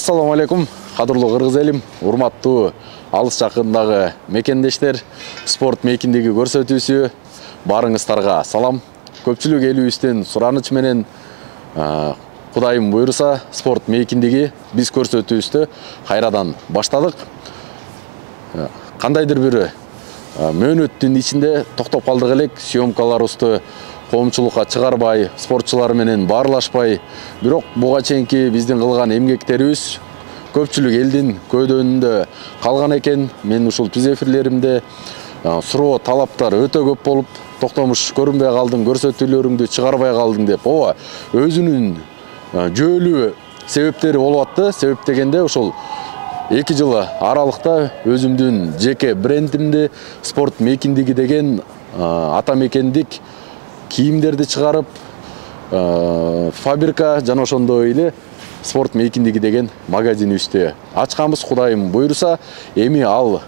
Assalamu алейкум, кадырлуу кыргыз элим, урматтуу алыс жакындагы мекендештер, спорт мейкиндеги көрсөтүүсү баарыңыздарга салам. Көпчүлүк элибизден сураныч менен Кудайым буйруса спорт мейкиндеги биз көрсөтүүбүздү кайрадан баштадык. Кандайдыр бир мөөнөттүн ичинде токтоп калдык элек, съемкаларыбызды коомчулукка чыгарбай, спортчулар менен баарлашпай, бирок буга чейинки биздин кылган эмгектерибиз көпчүлүк элдин көйдөнүндө калган экен. Мен ушул түз эфирлеримде суроо талаптар өтө көп болуп, токтомуш көрүнбөй калдың, көрсөтүүлөрүңдү чыгарбай калдың деп, ооба, өзүнүн жөөлүү себептери болуп атты. Себеп дегенде ошол 2 жыл аралыкта өзүмдүн жеке брендимди спорт мейкиндеги деген ата мекендик кийимдерди чыгарып, фабрика жана ошондой эле спорт мейкиндеги деген магазинибизди ачканбыз. Кудайым буйруса, эми ал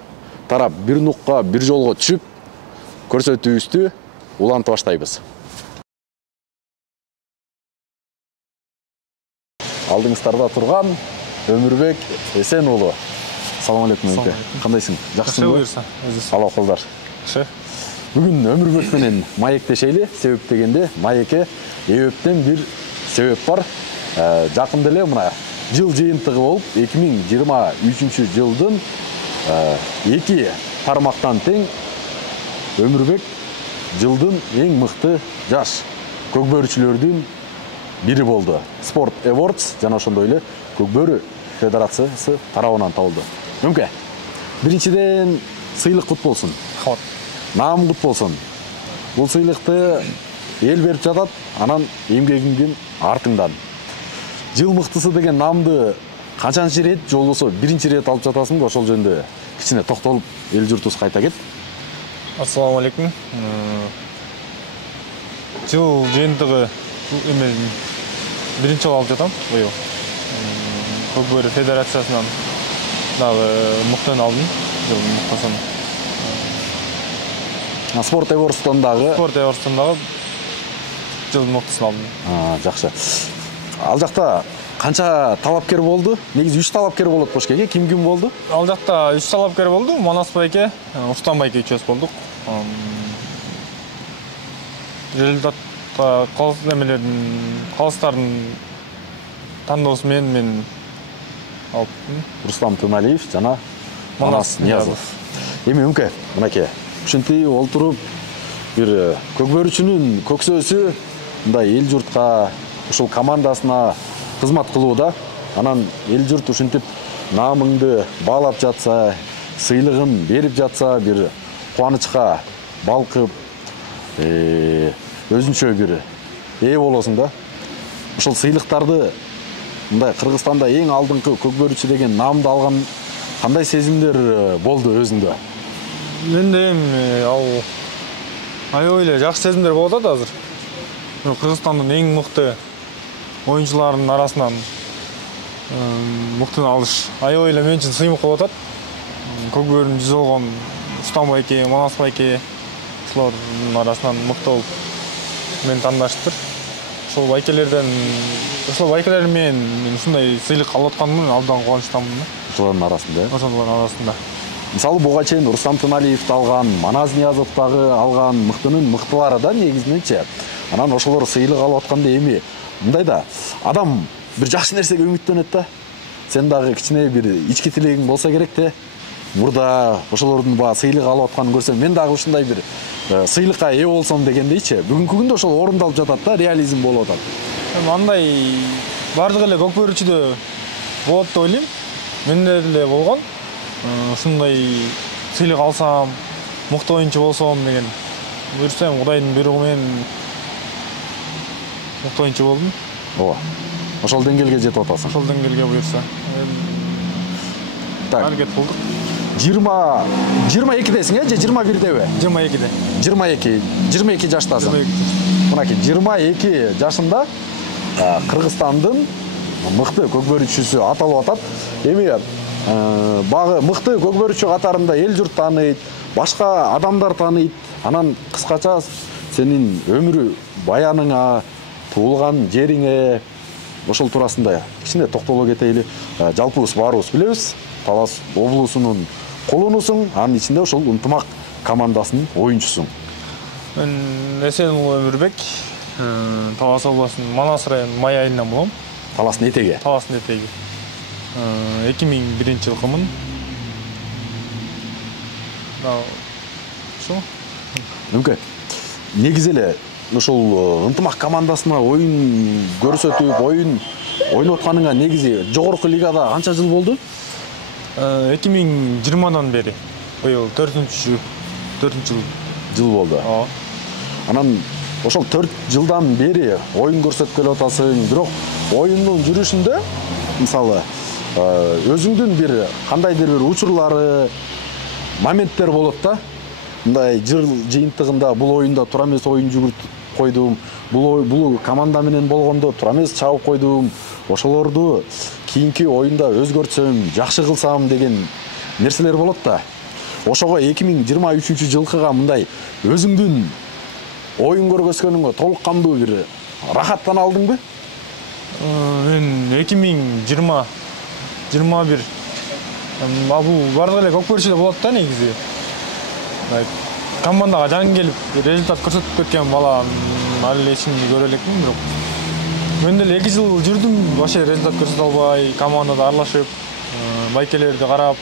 тарап бир нукка, бир жолго түшүп, көрсөтүүбүздү улантып баштайбыз. Алдыңыздарда турган Өмүрбек Эсен уулу. Салам алейкум. Кандайсың? Жакшысыңбы? Алла колдар. Бүгүн Өмүрбек менен маектешели. Себеп дегенде маекке эбептен бир себеп бар. Жакында эле мына жыл жыйынтыгы болуп, 2023 жылдын 2 тармактан тең Өмүрбек жылдын эң мыкты жаш көкбөрүчүлөрдүн бири болду. Sport Awards жана ошондой эле Көкбөрү Федерациясы тарабынан табылды. Өңкө, биринчиден сыйлык кут болсун. Наам кут болсун. Бул сыйлыкты эл берип жатат, анан эмгегиңдин артыңдан. Жыл мыктысы деген наамды канчанчы ирет, же болбосо биринчи ирет алып жатасыңбы? Ошол жөнүндө кичине токтолуп, эл журтубуз кайта кет. Ассаламу алейкум. Жыл жыйынтыгы биринчи жолу алып жатам. Быйыл Көкбөрү Федерациясынан дагы мыктыны алдым. Жыл мыктысын. Спорт Awards'тан дагы жыл мыктысын алдым. Жакшы. Ал жакта канча талапкер болду? Негизи 3 талапкер болот бошкеге. Ким болду? Ал жакта 3 талапкер болду. Манас байке, Рустам байке үчөөбүз болдук. Результатта калыстардын тандоосу мен алыптым. Руслан Тыналиев жана Манас Ниязов. Эми өңкө, мынакей, ушинтип олтуруп бир көкбөрүчүнүн көксөөсү мындай эл журтка, ушул командасына кызмат кылууда. Анан эл журт ушинтип наамыңды баалап жатса, сыйлыгын берип жатса, бир кубанычка балкып, өзүнчө бир болосуң да. Ушул сыйлыктарды мындай Кыргызстанда эң алдыңкы көкбөрүчү деген наамды алган кандай сезимдер болду өзүңдө? Менде ал аябай эле жакшы сезимдер болуп атат азыр. Кыргызстандын эң мыкты оюнчуларынын арасынан мыктыны алыш аябай эле мен үчүн сыймык болуп атат. Көкбөрүнүн жүзү болгон Рустам байке, Манас байке ушулардын арасынан мыкты болуп мени тандашыптыр. Ошол байкелер менен мен ушундай сыйлык алып атканыма абдан кубанычтамын. Ошолордун арасында. Мисалы буга чейин Рустам Тыналиевди алган, Манас Ниязовду алган мыктынын мыктылары да негизиненчи. Анан ошолор сыйлык алып атканда эми мындай да адам бир жакшы нерсеге үмүттөнөт да. Сен дагы кичине бир ички тилегиң болсо керек да. Мурда ошолордун баа сыйлык алып атканын көрсөм, мен дагы ушундай бир сыйлыкка ээ болсом дегендейчи. Бүгүнкү күндө ошол орундалып жатат да, реализм болуп атат. Андай бардык эле көкбөрүчүдө болот деп ойлойм. Менде деле болгон. Ушундай сыйлык алсам, мыкты оюнчу болсом деген. Буйрсам, Кудайдын буйругу менен мыкты оюнчу болдум. Ооба. Ошол деңгээлге жетип атасың. Ошол деңгээлге буйрса. Так. Аракет кылдык. 22десиң, же 21деби? 22де. 22 жаштасың. Мынакей 22 жашында Кыргызстандын мыкты көкбөрүчүсү аталып атат. Эми багы мыкты көкбөрүчү катарында эл журт тааныйт, башка адамдар тааныйт. Анан кыскача сенин өмүр баяныңа, туулган жериңе, ошол туурасында кичине токтоло кетели. Жалпыбыз баарыбыз билебиз, Талас облусунун колунусуң, анын ичинде ошол ынтымак командасынын оюнчусуң. Мен Эсенұлы Өмүрбек, Талас облусунун Манас районунун Май айылынан болом. Таластын этеги. Таластын этеги. 2001 жылкымын. Ошо. Мүмкүн. Негизи эле ошол ынтымак командасына оюн көрсөтүп, оюн ойноп атканыңа негизи жогорку лигада канча жыл болду? 2020дан бери. Быйыл 4-жыл болду. Анан ошол 4 жылдан бери оюн көрсөтүп келип атасың, бирок оюндун жүрүшүндө мисалы өзүңдүн бир кандайдыр бир учурлары, моменттер болот да. Мындай жыл жыйынтыгында бул оюнда туура эмес оюн жүгүртүп койдум, бул команда менен болгондо туура эмес чабып койдум. Ошолорду кийинки оюнда өзгөртсөм, жакшы кылсам деген нерселер болот да. Ошого 2023 жылкыга мындай өзүңдүн оюн көргөзгөнүңө толук кандуу бир рахаттан алдыңбы? Мен 2021 бул бардык эле көкбөрчүдө болот да негизи. Командага жаңы келип, результат көрсөтүп кеткен бала ал эчимди көрө элекмин, бирок мен деле 2 жыл жүрдүм, вообще результат көрсөтө албай, командада аралашып, байкелерди карап,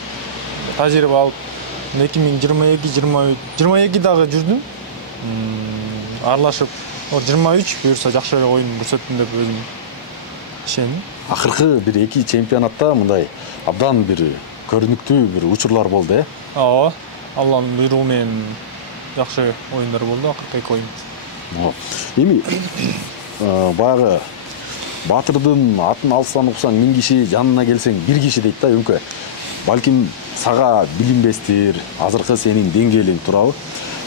тажрыйба алып, 2022 дагы жүрдүм. Аралашып, 23 буюрса жакшы эле оюн көрсөттүм деп өзүм ишенем. Акыркы бир 2 чемпионатта мындай абдан бир көрүнүктүү бир учурлар болду, Ооба. Алланын буйругу менен жакшы оюндар болду, акыркы 2 оюн. Эми баягы Батырдын атын алсаң уксаң 1000 киши, жанына келсең 1 киши дейт да, өңкө. Балким сага билинбестир, азыркы сенин деңгээлиң туурабы.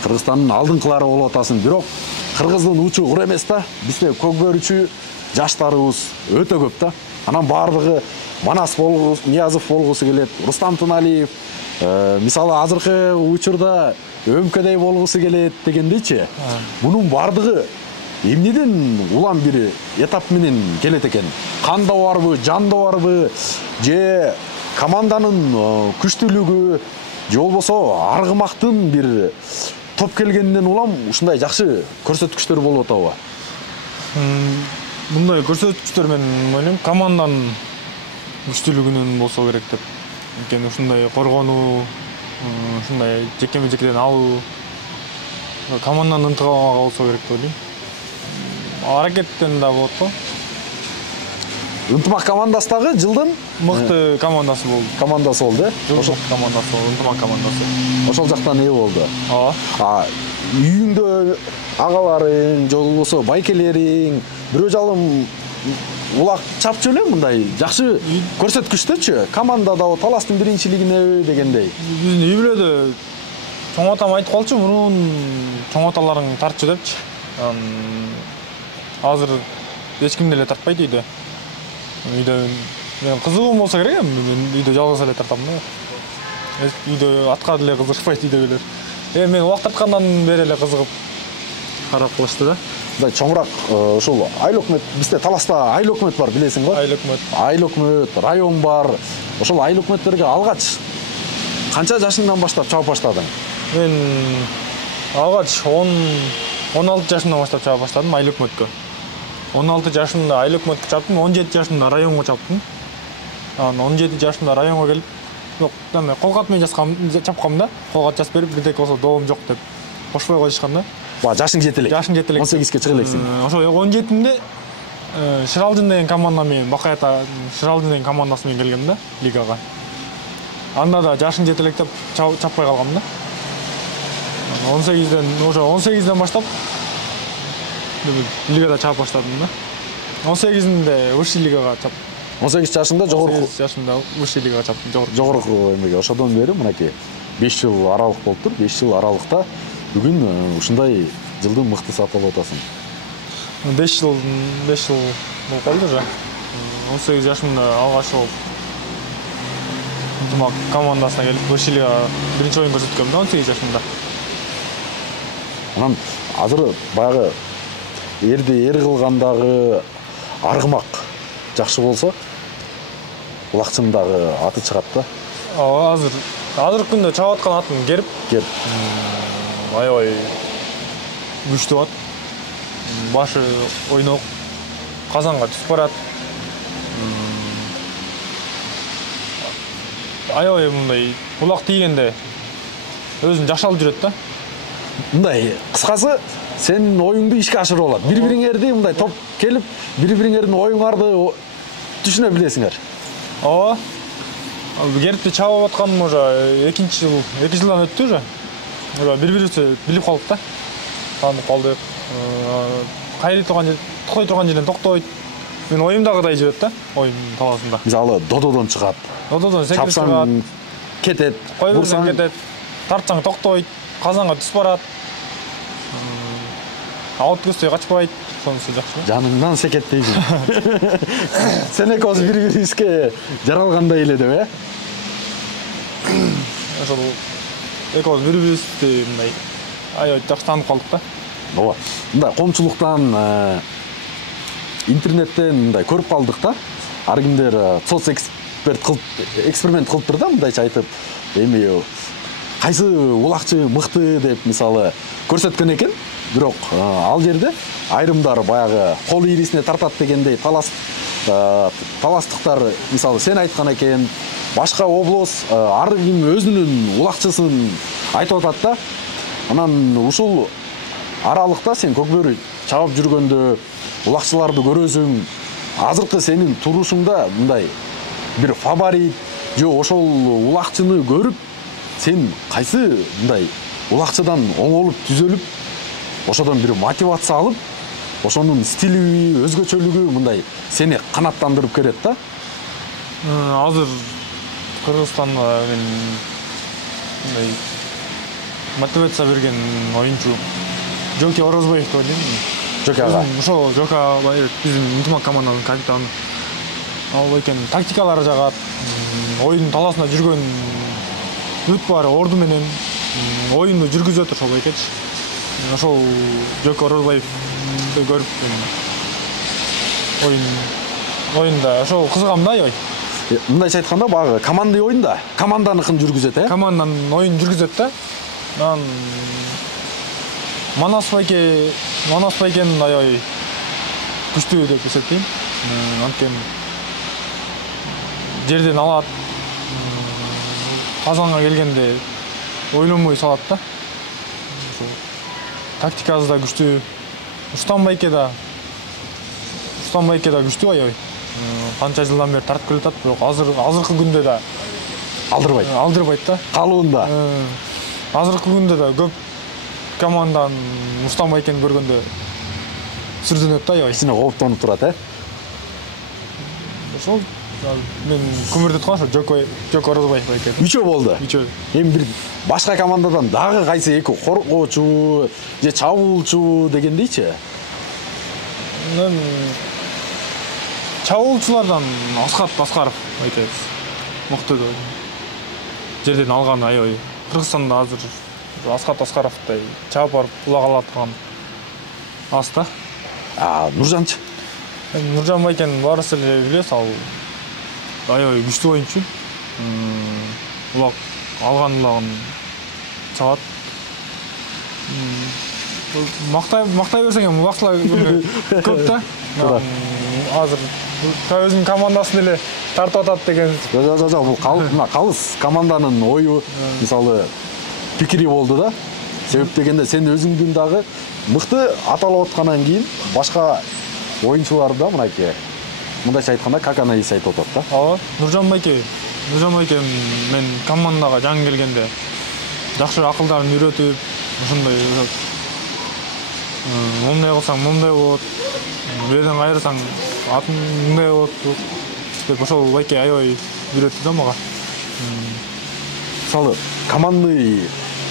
Кыргызстандын алдыңкылары болуп атасың, бирок кыргыздын учу кур эмес да. Бизде көкбөрүчү жаштарыбыз өтө көп да. Анан бардыгы Манас болгусу, Ниязов болгусу келет, Рустам Туналиев, мисалы азыркы учурда Өмкөдөй болгусу келет дегендейчи. Мунун бардыгы эмнеден улам бир этап менен келет экен? Канда барбы, жанда барбы, же команданын күчтүүлүгү, же болбосо аргымактын бир топ келгенден улам ушундай жакшы көрсөткүчтөр болуп атабы? Мындай көрсөткүчтөр мен ойлойм, команданын күчтүүлүгүнөн болсо керек деп. Анткени ушундай коргонуу, ушундай жекеме-жекеден алуу, команданын ынтымагы болсо керек деп ойлойм. Аракеттен да болот го. Ынтымак командасы дагы жылдын мыкты командасы болду. Командасы болду, Ошол командасы болду, ынтымак командасы. Ошол жактан эмне болду? Ооба. Үйүңдө агаларың, же болбосо байкелериң бирөө жалым улак чапчу эле мындай жакшы көрсөткүчтөчү. Командада Таластын биринчилигине дегендей. Биздин үй бүлөдө чоң атам айтып калчу, мурун чоң аталарың тартчу депчи. Азыр эч ким деле тартпайт үйдө. Үйдө мен кызыгым болсо керек, мен үйдө жалгыз эле тартам да. Үйдө атка деле кызыкпайт үйдөгүлөр. Мен убак тарткандан бери эле кызыгып карап калышты да. Мындай чоңураак ушул айыл өкмөт, бизде Таласта айыл өкмөт бар, билесиң го? Айыл өкмөт, район бар. Ошол айыл өкмөттерге алгач канча жашыңдан баштап чабып баштадың? Мен алгач 16 жашымдан баштап чаба баштадым айыл өкмөткө. 16 жашымда айыл өкмөткө чаптым, 17 жашымда районго чаптым. 17 жашымда районго келип, жок, колгат менен чапкам да. Колгат жазып берип, бирдеке болсо доом жок деп кошпой коюшкан да. Жашың жете элек. 18-ке чыга элексиң. Ошо 17-имде Шыралжын деген команда менен, Бакай ата Шыралжын деген командасы менен келгем да лигага. Анда да жашың жете элек деп чаппай калгам да. 18-ден баштап лигада чабып баштадым да. 18-inde высший лигага чаптым. 18 жашыңда жогорку. 18 жашымда высший лигага чаптым, жогорку эмеге. Ошодон бери мынакей 5 жыл аралык болуптур. 5 жыл аралыкта бүгүн ушундай жылдын мыктысы аталып атасың. 5 жыл болуп калды уже. 18 жашымда алгач болуп ынтымак командасына келип высший лигага биринчи оюн көрсөткөм да 18 жашымда. Анан азыр баягы эрди эр кылгандагы аргымак жакшы болсо улакчынын дагы аты чыгат да. Ооба, азыркы күндө чабып аткан атым керип. Аябай күчтүү ат. Башы ойнок, казанга түсүп барат. Аябай мындай улак тийгенде өзүн жакшы алып жүрөт да. Мындай кыскасы сенин оюңду ишке ашырып алат. Бири-бириңерди мындай топ келип, бири-бириңердин оюңарды түшүнө билесиңер. Ооба. Керипти чабып атканым уже 2 жылдан өттү уже. Бири-бирибизди билип калдык да. Таанып калдык. Кайрый турган жерден токтойт. Мен оюмдагыдай жүрөт да, оюн таласында. Мисалы дододон чыгат. Дододон секирип чыгат. Кетет. Бурсаң кетет. Тартсаң токтойт. Казанга түсүп барат. Алып көздөй качпайт. Сонусу жакшы. Жаныңдан секеттейсиң. Сен экөөбүз бири-бирибизге жаралгандай эле деп, Ошол экөөбүз бири-бирибизди мындай аябай жакшы таанып калдык да. Ооба. Мындай коомчулуктан интернеттен мындай көрүп калдык да. Ар кимдер эксперимент кылыптыр да, мындайча айтып, эми кайсы улакчы мыкты деп мисалы көрсөткөн экен. Бирок ал жерде айрымдар баягы кол ийрисине тартат дегендей таластыктар мисалы сен айткан экен, башка облус ар ким өзүнүн улакчысын айтып атат да. Анан ушул аралыкта сен көкбөрү чабып жүргөндө улакчыларды көрөсүң. Азыркы сенин турушуңда мындай бир фаворит же ошол улакчыны көрүп сен кайсы мындай улакчыдан оңолуп түзөлүп ошодон бир мотивация алып, ошонун стили, өзгөчөлүгү мындай сени канаттандырып келет да. Азыр Кыргызстанда мен мындай мотивация берген оюнчу Жоки Орозбаев деп ойлойм. Жоки ага. Ошол Жоки ага биздин ынтымак команданын капитаны. Ал экен тактикалары жагат. Оюн таласында жүргөн бүт баары орду менен оюнду жүргүзөт ошол экенчи. Ошол Жоки Орозбаевди көрүп оюнда ошол кызыгам да аябай. Мындайча айтканда баягы командный оюнда команданыкын жүргүзөт, Команданын оюнун жүргүзөт да. Анан Манас байкенин аябай күчтүү деп эсептейм. Анткени жерден алат. Казанга келгенде ойлонбой салат да. Тактикасы да күчтүү. Устам байке да күчтүү аябай. Канча жылдан бери тартып келатат, бирок азыркы күндө да алдырбайт да. Калуунда. Азыркы күндө да көп команданын Устам байкени көргөндө сүрдүнөт да аябай. Ичине кооптонуп турат, Ошол мен күмүрдү аткан ошо Жоки Орозбаев байке. 3 болду. 3. Эми бир башка командадан дагы кайсы эки коргоочу же чабуулчу дегендейчи? Мен чабуулчулардан Аскат Аскаров байке мыкты деп. Жерден алган аябай. Кыргызстанда азыр Аскат Аскаровдай чабып барып улак ала турган аз да. Нуржанчы? Нуржан байкени баарыбыз эле билебиз, ал аябай күчтүү оюнчу. Улак алган улагын чабат. Мактай берсең эми улакчылар көп да. Азыр өзүнүн командасын эле тартып атат деген. Жок, бул калыс команданын ою мисалы пикири болду да. Себеп дегенде сен өзүңдүн дагы мыкты аталып аткандан кийин башка оюнчулар да мынакей мындайча айтканда как анализ айтып атат да. Ооба, Нуржан байке мен командага жаңы келгенде жакшы акылдарын үйрөтүп, ушундай мындай кылсаң мындай болот, бирден кайрысаң атын мындай болот деп ошол байке аябай үйрөттү да мага. Мисалы командный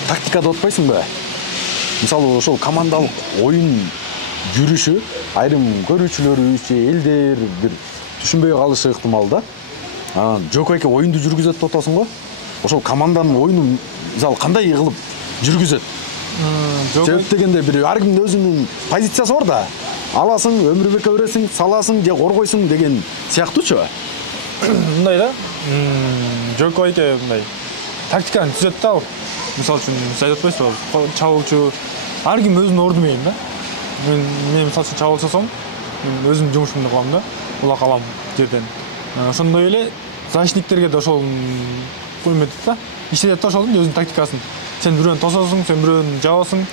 тактика деп атпайсыңбы? Мисалы ошол командалык оюн жүрүшү айрым көрүүчүлөрү же элдер бир түшүнбөй калышы ыктымал да. Жоки байке оюнду жүргүзөт деп атасың го. Ошол команданын оюнун мисалы кандай кылып жүргүзөт? Себеп дегенде бир ар кимдин өзүнүн позициясы бар да. аласың, Өмүрбекке бересиң, саласың же коргойсуң деген сыяктуучу. Мындай да. Жок байке мындай тактиканы түзөт да. Мисалы үчүн сиз айтып атпайсызбы, чабуулчу ар ким өзүнүн орду менен да. Мен мисалы үчүн чабуулчу болсом, мен өзүмдүн жумушумду кылам да. Улак алам жерден. Ошондой эле защитниктерге да ошол коймедип да. Иштетет да ошолдун өзүнүн тактикасын. Сен бирөөнү тососуң, сен бирөөнү жабасың.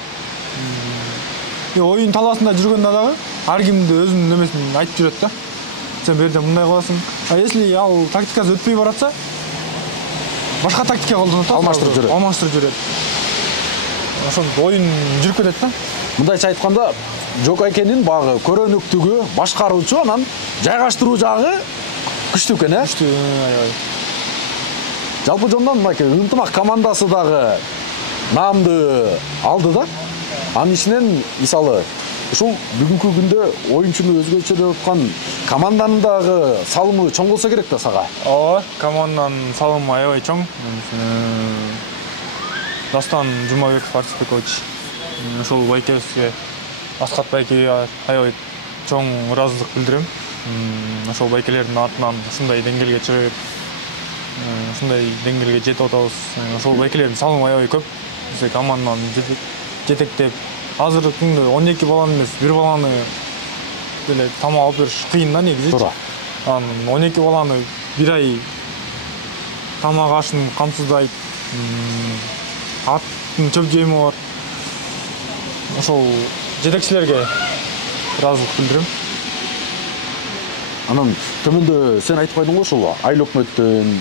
Оюн талаасында жүргөндө дагы ар кимди өзүнүн немесин айтып жүрөт да. Сен бу жерде мындай кыласың. А если ал тактикасы өтпөй баратса, башка тактика колдонот да. Алмаштырып жүрөт. Ошондо оюн жүрүп кетет да. Мындайча айтканда, Жокайкенин багы көрөнүктүгү, башкаруучу, анан жайгаштыруу жагы күчтүү экен, э? Күчтүү, аябай. Жалпы жондан мынакей ынтымак командасы дагы наамды алды да. Анын ичинен мисалы ушул бүгүнкү күндө оюнчуну өзгөчөлөп аткан команданын дагы салымы чоң болсо керек да сага. Ооба, команданын салымы аябай чоң. Дастан Жумабеков Артисбекович ошол байкебизге, Аскат байкеге аябай чоң ыраазычылык билдирем. Ошол байкелердин атынан ушундай деңгээлге чыгып, ушундай деңгээлге жетип атабыз. Ошол байкелердин салымы аябай көп. Биз команданын жетектеп, азыркы күндө 12 баланы эмес, 1 баланы деле тамак алып бериш кыйын да негизи. Туура. Анан 12 баланы 1 ай тамак ашын камсыздайт. Аттын чөп жеми бар. Ошол жетекчилерге ыраазычылык билдирем. Анан төмөндө сен айтып койдуң го ушул Айыл өкмөттөн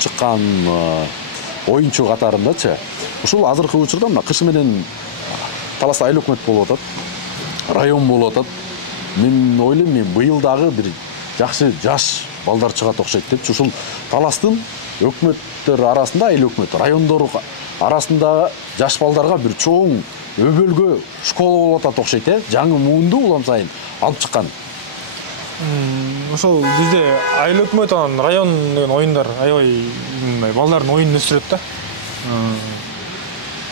чыккан оюнчу катарындачы. Ушул азыркы учурда мына кыш менен Таласта Айыл өкмөт болуп атат. Район болуп атат. Мен ойлойм, мен быйыл дагы бир жакшы жаш балдар чыгат окшойт депчи. Ушул Таластын өкмөттөр арасында, Айыл өкмөт райондор арасында жаш балдарга бир чоң өбөлгө школа болуп атат окшойт, э? Жаңы муунду улам сайын алып чыккан. Ошол бизде Айыл өкмөт анан район деген оюндар аябай мындай балдардын оюнун өстүрөт да.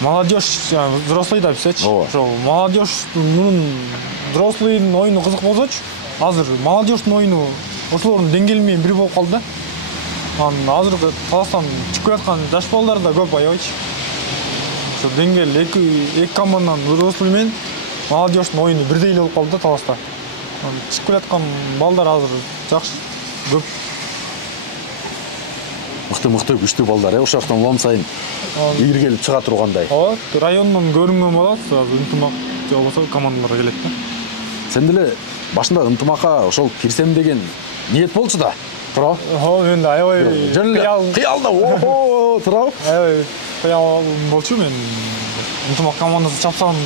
Молодежь, взрослый да бизчи. Ошол молодежь мунун взрослыйдын оюну кызык болсочу, азыр молодежьтун оюну ошолордун деңгээли менен бир болуп калды да. Анан азыркы Таластан чыгып аткан жаш балдар да көп аябайчы. Ошол деңгээл эки команданын взрослый менен молодежьтун оюну бирдей эле болуп калды да Таласта. Чыгып аткан балдар азыр жакшы көп. Мыкты күчтүү балдар, ошол жактан улам сайын ийиргелип чыга тургандай. Ооба, райондон көрүнгөн болот, ынтымак же болбосо командаларга келет да. Сен деле башында ынтымакка ошол кирсем деген ниет болчу да. Туурабы? Ооба, мен да аябай кыялда, оо, туурабы? Аябай кыял болчу мен. Ынтымак командасы чапсам,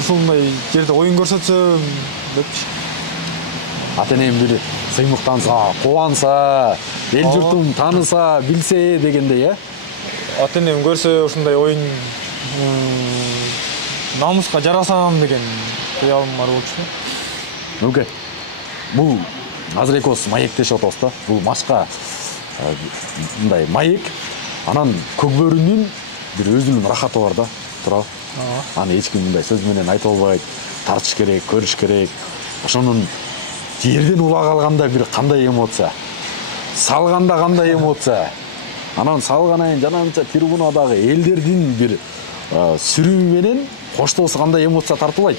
ушундай жерде оюн көрсөтсөм депчи. Ата-энем бир сыймыктанса, кубанса, эл журтум тааныса, билсе дегендей, э? Ата-энем көрсө ушундай оюн намуска жарасам деген кыялым бар болчу. Нүке. Бул азыр экөөбүз маектешип атабыз да. Бул машка мындай маек, анан көкбөрүнүн бир өзүнүн рахаты бар да. Туурабы? Аны эч ким мындай сөз менен айтып албайт. Тартыш керек, көрүш керек. Ошонун жерден улак алганда бир кандай эмоция, салганда кандай эмоция, анан салганайын жанагынча трибунадагы элдердин бир сүрүү менен коштоосу кандай эмоция тартылбайт.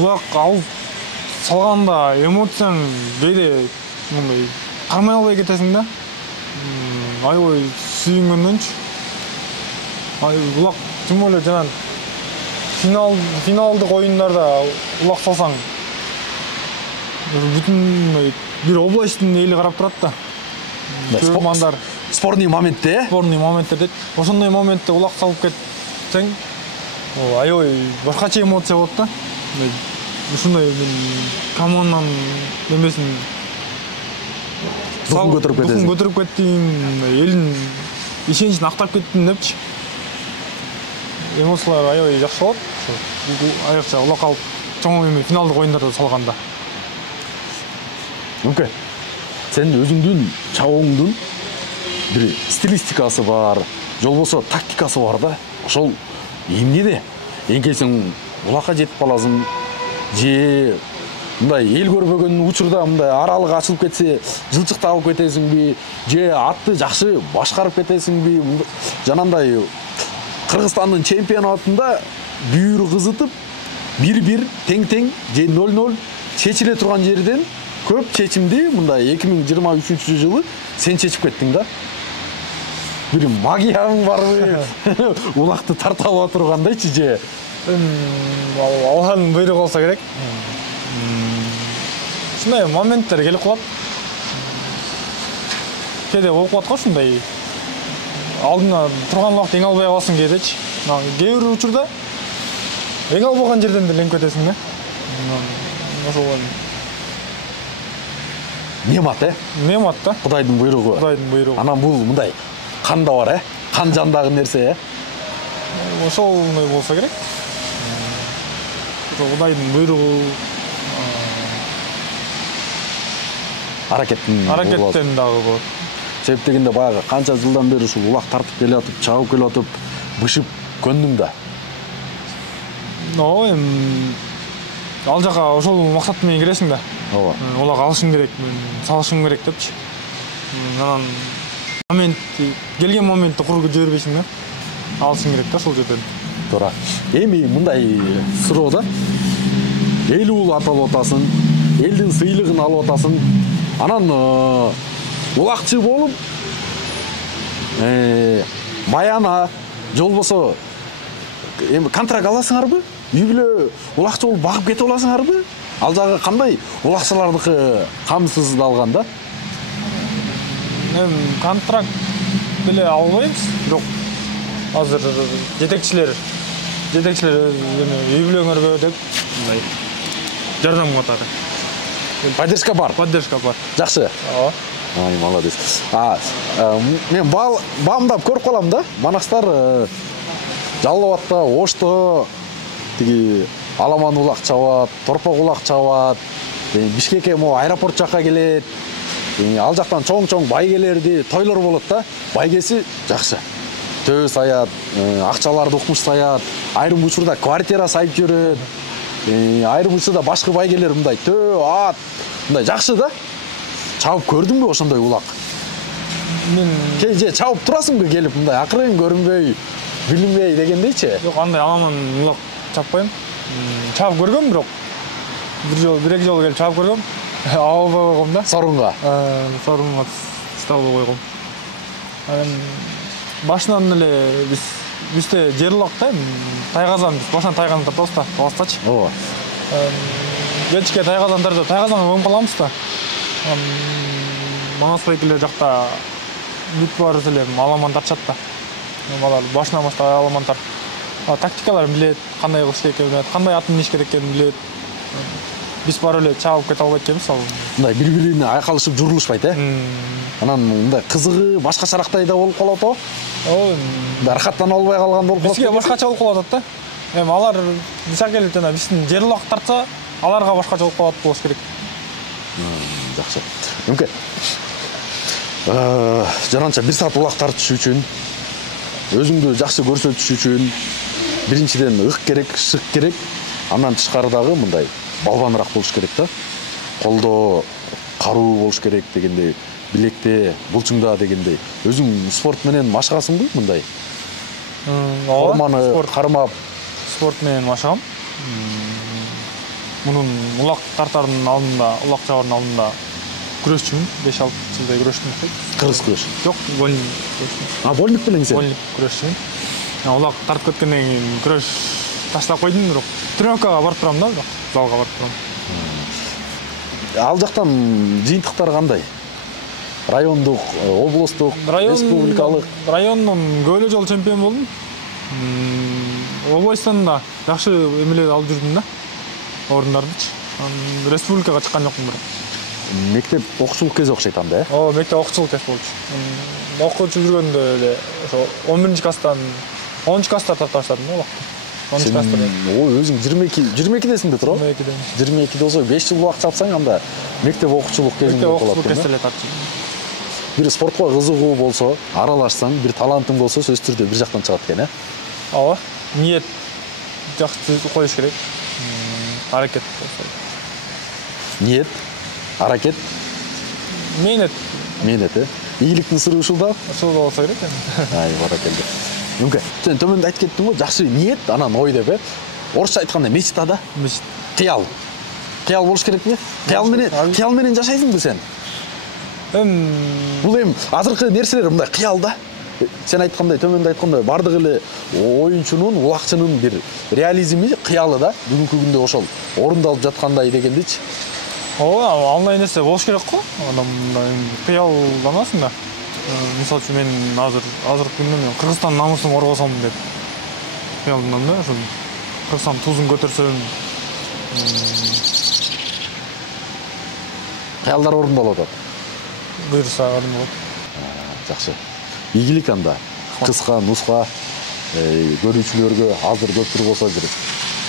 Улак алып салганда эмоцияң бейде мындай кармай албай кетесиң да. Аябай сүйүнгөндөнчү. Улак тем более жанагы финалдык оюндарда улак салсаң бүтүн бир областтын эли карап турат да. Көрмандар. Спорный моментте, Спорный моментте дейт. Ошондой моментте улак салып кетсең, аябай башкача эмоция болот да. Ушундай команданын немесин духун көтөрүп кетесиң. Духун көтөрүп кеттим, элдин ишеничин актап кеттим депчи. Эмоциялар аябай жакшы болот. Аякча улак алып чоң эме финалдык оюндарда салганда. Нүке. Сен өзүңдүн чабууңдун бир стилистикасы бар, же болбосо тактикасы бар да. Ошол эмнеде? Эңкейсең улакка жетип каласың, же мындай эл көрбөгөн учурда мындай аралык ачылып кетсе жылчыкталып кетесиңби, же атты жакшы башкарып кетесиңби, жанагындай Кыргызстандын чемпионатында бүйүрү кызытып 1-1 тең-тең же 0-0 чечиле турган жерден көп чечимди мындай 2023 жылы сен чечип кеттиң да. Бир магияң барбы? Улакты тарта ала тургандайчы же? Алланын буйругу болсо керек. Ушундай моменттер келип калат. Кээде болуп калат го ушундай. Алдына турган убакта эң албай каласың кээдечи. Кээ бир учурда эң албаган жерден деле эңип кетесиң да. Ошол Немат, Немат да. Кудайдын буйругу. Кудайдын буйругу. Анан бул мындай канда бар, кан жандагы нерсе, Ошолой болсо керек. Ошол Кудайдын буйругу. Аракеттен дагы болот. Себеп дегенде баягы канча жылдан бери ушул улак тартып келатып, чабып келатып, бышып көндүң да. Ал жака ошол максат менен киресиң да. Ооба. Улак алышың керек, салышың керек депчи. Анан келген моментти куру жибербейсиң да. Алышың керек да ошол жерден. Туура. Эми мындай суроо да. Эл ул аталып атасың, элдин сыйлыгын алып атасың. Анан улакчы болуп маяна же болбосо эми контракт аласыңарбы? Үй бүлө улакчы болуп багып кетип аласыңарбы? Ал жагы кандай улакчылардыкы камсыздалган да? Контракт деле албайбыз, бирок азыр жетекчилер үй бүлөңөргө деп мындай жардам кылып атат. Поддержка бар. Жакшы. Ооба. Ай, молодец. Мен баамдап көрүп калам да. Манастар Жалал Абадта, Ошто тиги аламан улак чабат, торпок улак чабат. Бишкекке могу аэропорт жакка келет. Ал жактан чоң-чоң байгелерди, тойлор болот да. Байгеси жакшы. Төө саят, акчаларды укмуш саят, айрым учурда квартира сайып жүрөт. Айрым учурда башка байгелер мындай төө, ат, мындай жакшы да. Чабып көрдүңбү ошондой улак? Мен же чабып турасыңбы келип мындай акырын көрүнбөй, билинбей дегендейчи? Жок, андай аламан улак чаппайм. Чабып көргөм, бирок бир эки жолу келип чабып көргөм. Албай койгом да. Сорунга. Сорунга албай койгом. Башынан эле бизде жер улак да, тайгазан, башынан тайгазан тартабыз да, Таластачы. Ооба. Кечке тайгазан тартып, тайгазанга көмүп каламыз да. Манас байкелер жакта бүт бар эле аламан тартышат да. Алар башынан баштап аламан тартып, тактикаларын билет, кандай кылыш керек экенин билет, кандай атын миниш керек экенин билет. Биз бар эле чабып кете албайт экенбиз, ал. Мындай бири-бирине айкалышып журулушпайт, Анан мындай кызыгы башкачарактай да болуп калат о. Рахаттана албай калган болуп калат. Бизге башкача болуп калат да. Эми алар бизге келип жана биздин жер улак тартса, аларга башкача болуп калат болуш керек. Жакшы. Мүмкүн. Жаранча 1 саат улак тартыш үчүн, өзүңдү жакшы көрсөтүш үчүн биринчиден ык керек, шык керек. Андан тышкарыдагы мындай балбаныраак болуш керек да. Колдо каруу болуш керек дегендей, билекте, булчуңда дегендей. Өзүң спорт менен машыгасыңбы мындай? Орманы кармап спорт менен машыгам. Мунун улак тартардын алдында, улак чабардын алдында күрөшчүмүн. 5-6 жылдай күрөштүм. Кыргыз күрөш. Жок, вольник. Вольник менен сен? Вольник күрөшчүмүн. Улак тартып кеткенден кийин күрөш таштап койдум, бирок тренировкага барып турам да, залга барып турам. Ал жактан жыйынтыктар кандай? Райондук, облустук, республикалык? Райондон көп эле жолу чемпион болдум. Областан да жакшы эмелер алып жүрдүм да. Орундардычы. Республикага чыккан жокмун бирок. Мектеп окуучулук кези окшойт анда, Ооба, мектеп окуучулук кез болчу. Окуучу жүргөндө эле ошо 11-класстан 10-класста тарта баштадым да улакты. 10-класста. Өзүң 22десиң да туурабы? 22 болсо 5 жыл убакыт чапсаң анда мектеп окуучулук кезинде болот. Мектеп окуучулук кезинде тартчу. Бир спортко кызыгуу болсо, аралашсаң, бир талантың болсо, сөзсүз түрдө бир жактан чыгат экен, Ооба. Ниет жакшы коюш керек. аракет. Ниет, аракет, Мейнет. мейнет, ийгиликтин сыры ушулда. Ушул болса керек эми. Ай, баракелде. Мүмкүн. Сен төмөндө айтып кеттиң го, жакшы ниет, анан ой деп, орусча айтканда мечта да. Кыял. Кыял болуш керекпи? Кыял менен жашайсыңбы сен? Бул эми азыркы нерселер мындай кыял да. Сен айткандай, төмөндө айткандай, бардык эле оюнчунун, улакчынын бир реализми кыялы да. Бүгүнкү күндө ошол орундалып жаткандай дегендичи. Ооба, андай нерсе болуш керек го. Мындай кыялданасың да. Мисалы үчүн мен азыркы күндө мен Кыргызстан намысын коргосом деп кыялданам да. Ошо Кыргызстан тузун көтөрсөм. Кыялдар орундалып атат. Буйрса орундалат. Жакшы. Ийгилик анда. Кыска, нуска көрүүчүлөргө азыр көптүр болсо бир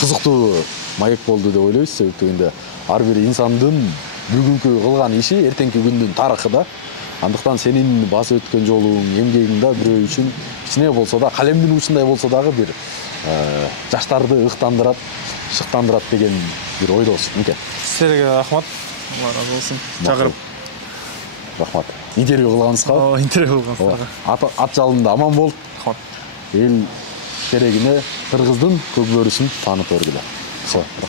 кызыктуу маек болду деп ойлойбуз. Себеп дегенде ар бир инсандын бүгүнкү кылган иши эртеңки күндүн тарыхы да. Андыктан сенин басып өткөн жолуң, эмгегиң да бирөө үчүн кичине болсо да, калемдин учундай болсо дагы бир жаштарды ыктандырат, шыктандырат деген бир ойдобуз. Мынке. Силерге рахмат. Алла разы болсун. Чакырып. Рахмат. Интервью кылганыңызга. Интервью кылганыңызга. Ат жалында аман бол. Рахмат. Эл керегине Кыргыздын көк бөрүсүн таанып өргүлө.